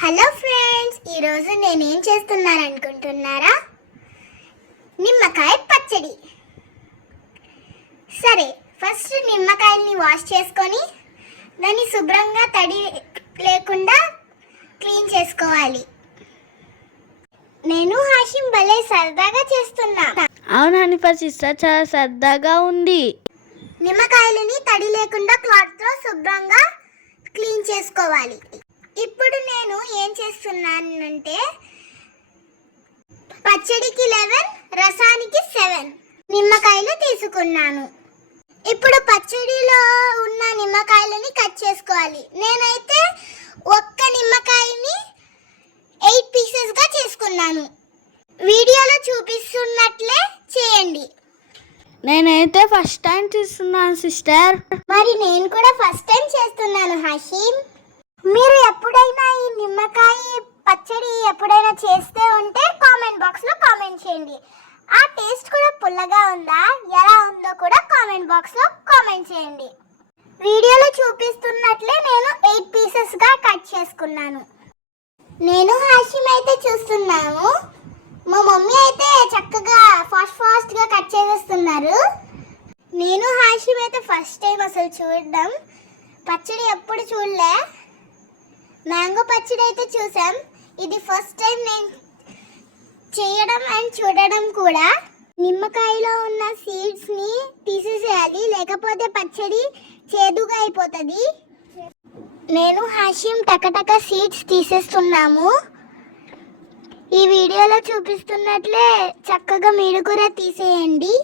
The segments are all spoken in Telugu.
హలో ఫ్రెండ్స్ ఈరోజు నేనేం చేస్తున్నాను అనుకుంటున్నారా నిమ్మకాయ పచ్చడి. సరే ఫస్ట్ నిమ్మకాయల్ని వాష్ చేసుకొని దాన్ని శుభ్రంగా తడి లేకుండా క్లీన్ చేసుకోవాలి. నేను హాషిం భలే సరదాగా చేస్తున్నా. అవును హనీఫా సిస్టర్? చాలా సరదాగా ఉంది. నిమ్మకాయలని తడి లేకుండా క్లాత్తో శుభ్రంగా క్లీన్ చేసుకోవాలి. ఇప్పుడు నేను ఏం చేస్తున్నానంటే పచ్చడికి లెవెన్ రసానికి సెవెన్ నిమ్మకాయలు తీసుకున్నాను. ఇప్పుడు పచ్చడిలో ఉన్న నిమ్మకాయలని కట్ చేసుకోవాలి. నేనైతే ఒక్క నిమ్మకాయని ఎయిట్ పీసెస్గా చేసుకున్నాను. వీడియోలో చూపిస్తున్నట్లే చేయండి. నేనైతే ఫస్ట్ టైం చూస్తున్నాను సిస్టర్. మరి నేను కూడా ఫస్ట్ టైం చేస్తున్నాను హషీం మీరు ఎప్పుడైనా ఈ నిమ్మకాయ పచ్చడి ఎప్పుడైనా చేస్తే ఉంటే కామెంట్ బాక్స్లో కామెంట్ చేయండి. ఆ టేస్ట్ కూడా పుల్లగా ఉందా? ఎలా ఉందో కూడా కామెంట్ బాక్స్లో కామెంట్ చేయండి. వీడియోలో చూపిస్తున్నట్లే నేను ఎయిట్ పీసెస్గా కట్ చేసుకున్నాను. నేను హాషిమ్ అయితే చూస్తున్నాము మా మమ్మీ అయితే చక్కగా ఫాస్ట్ ఫాస్ట్గా కట్ చేసేస్తున్నారు. నేను హాషిమ్ అయితే ఫస్ట్ టైం అసలు చూడడం. పచ్చడి ఎప్పుడు చూడలే. మ్యాంగో పచ్చడి అయితే చూసాం. ఇది ఫస్ట్ టైం నేను చేయడం అండ్ చూడడం కూడా. నిమ్మకాయలో ఉన్న సీడ్స్ని తీసేసేయాలి. లేకపోతే పచ్చడి చేదుగా అయిపోతుంది. నేను హాషిం టకటక సీడ్స్ తీసేస్తున్నాము. ఈ వీడియోలో చూపిస్తున్నట్లే చక్కగా మీరు కూడా తీసేయండి.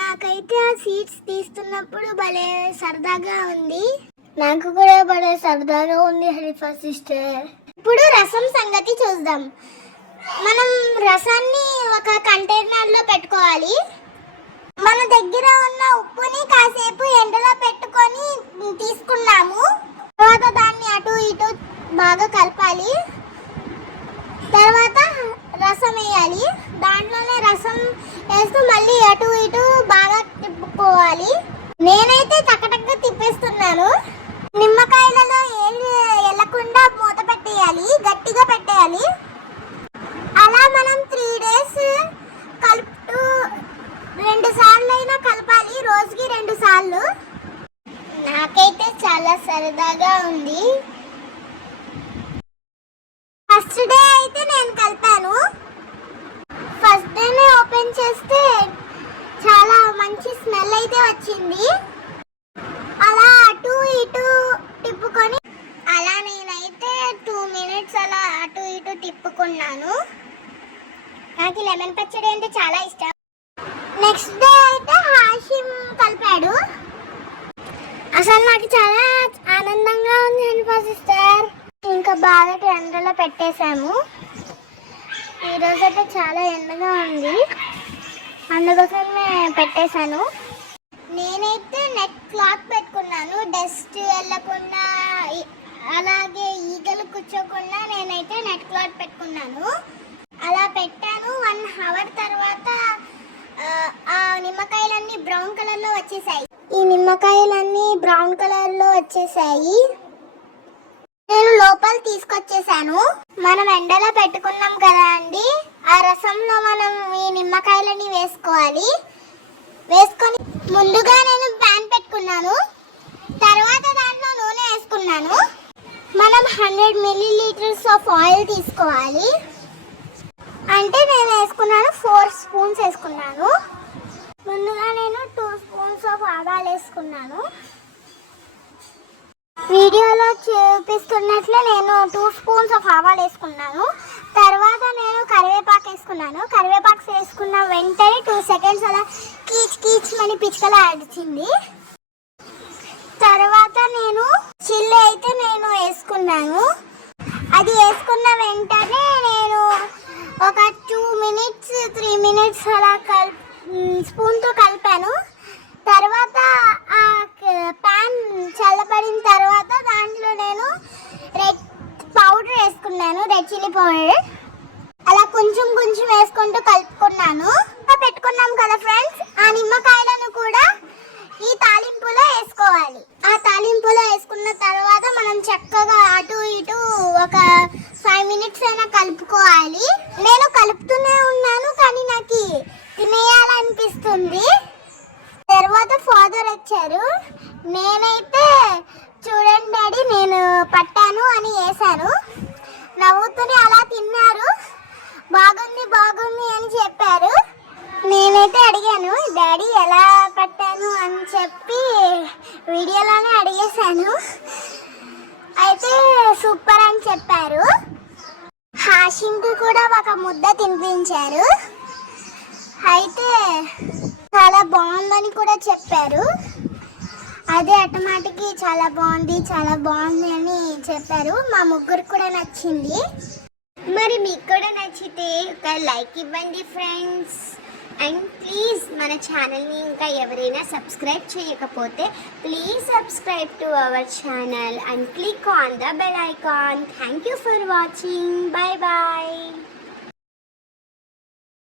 నాకైతే ఆ సీడ్స్ తీస్తున్నప్పుడు భలే సరదాగా ఉంది. నాకు కూడా భలే సరదాగా ఉంది హరిఫా సిస్టర్. ఇప్పుడు రసం సంగతి చూద్దాం. మనం రసాన్ని ఒక కంటైనర్లో పెట్టుకోవాలి. మన దగ్గర ఉన్న ఉప్పుని కాసేపు ఎండలో పెట్టుకొని తీసుకున్నాము. తర్వాత దాన్ని అటు ఇటు బాగా కలపాలి. తర్వాత రసం వేయాలి. దాంట్లోనే రసం వేస్తూ మళ్ళీ అటు ఇటు బాగా తిప్పుకోవాలి. నేనైతే టకటక్క తిప్పేస్తున్నాను. నిమ్మకాయలలో ఏది వెళ్ళకుండా మూత పెట్టేయాలి గట్టిగా పెట్టేయాలి. అలా మనం త్రీ డేస్ కలుపుతూ రెండు సార్లు అయినా కలపాలి రోజుకి రెండు సార్లు. నాకైతే చాలా సరదాగా ఉంది. ఫస్ట్ డే అయితే నేను కలిపాను. ఫస్ట్ డేనే ఓపెన్ చేస్తే చాలా మంచి స్మెల్ అయితే వచ్చింది అలా అటు ఇటు తిప్పుకొని అలా నేనైతే టూ మినిట్స్ అలా అటు ఇటు తిప్పుకున్నాను నాకు లెమన్ పచ్చడి అంటే చాలా ఇష్టం. నెక్స్ట్ డే అయితే హాషిమ్ కలిపాడు. అసలు నాకు చాలా ఆనందంగా ఉంది హనిఫా సిస్టర్ ఇంకా బాగా ఎండలో పెట్టేశాము. ఈరోజు అయితే చాలా ఎండగా ఉంది. అందుకోసమే పెట్టేశాను. నేనైతే నెట్ క్లాత్ పెట్టుకున్నాను డస్ట్ వెళ్ళకుండా ఈ- అలాగే ఈగలు కూర్చోకుండా నేనైతే నెట్ క్లాత్ పెట్టుకున్నాను అలా పెట్టాను వన్ అవర్ తర్వాత ఆ, ఆ నిమ్మకాయలన్నీ లో వచ్చేసాయి. ఈ నిమ్మకాయలన్నీ బ్రౌన్ కలర్లో వచ్చేసాయి. నేను లోపల తీసుకొచ్చేసాను. మనం ఎండలో పెట్టుకున్నాం కదా అండి. ఆ రసంలో మనం ఈ నిమ్మకాయలని వేసుకోవాలి. వేసుకొని ముందుగా నేను ప్యాన్ పెట్టుకున్నాను. తర్వాత దాంట్లో నూనె వేసుకున్నాను. మనం hundred millilitres of oil తీసుకోవాలి. అంటే నేను వేసుకున్నాను ఫోర్ స్పూన్స్ వేసుకున్నాను. ముందుగా నేను టూ స్పూన్స్ ఆఫ్ ఆవాలు వేసుకున్నాను. వీడియోలో చూపిస్తున్నట్లే నేను టూ స్పూన్స్ ఆఫ్ ఆవాలు వేసుకున్నాను. తర్వాత నేను కరివేపాకు వేసుకున్నాను. కరివేపాకు వేసుకున్న వెంటనే టూ సెకండ్స్ అలా కీచ్ కీచ్ మని పిచ్చుకలా అడిచింది తర్వాత నేను చిల్లి అయితే నేను వేసుకున్నాను. అది వేసుకున్న వెంటనే నేను ఒక టూ మినిట్స్ త్రీ మినిట్స్ అలా కలిపి స్పూన్తో కలిపాను. తర్వాత ఆ ప్యాన్ చల్లబడిన తర్వాత దాంట్లో నేను రెడ్ పౌడర్ వేసుకున్నాను రెడ్ చిల్లీ పౌడర్ అలా కొంచెం కొంచెం వేసుకుంటూ కలుపుకున్నాను. పెట్టుకున్నాం కదా ఫ్రెండ్స్ ఆ నిమ్మకాయలను కూడా ఈ తాలింపులో వేసుకోవాలి. ఆ తాలింపు వేసుకున్న తర్వాత మనం చక్కగా అటు ఇటు ఒక ఫైవ్ మినిట్స్ అయినా కలుపుకోవాలి నేను కలుపుతూనే ఉన్నాను కానీ నాకు తినేయాలనిపిస్తుంది తర్వాత ఫాదర్ వచ్చారు. నేనైతే చూడండి డాడీ నేను పట్టాను అని వేశాను నవ్వుతూనే అలా తిన్నారు. బాగుంది బాగుంది అని చెప్పారు. నేనైతే అడిగాను డాడీ ఎలా పట్టాను? అని చెప్పి వీడియోలోనే అడిగేశాను. అయితే సూపర్ అని చెప్పారు. హాషింకు కూడా ఒక ముద్ద తినిపించారు. అయితే చాలా బాగుందని కూడా చెప్పారు. అదే అటమాటికి చాలా బాగుంది చాలా బాగుంది అని చెప్పారు. మా ముగ్గురు కూడా నచ్చింది. మరి మీకు కూడా నచ్చితే ఒక లైక్ ఇవ్వండి ఫ్రెండ్స్. అండ్ ప్లీజ్ మన ఛానల్ని ఇంకా ఎవరైనా సబ్స్క్రైబ్ చేయకపోతే please subscribe to our channel and click on the bell icon. Thank you for watching bye bye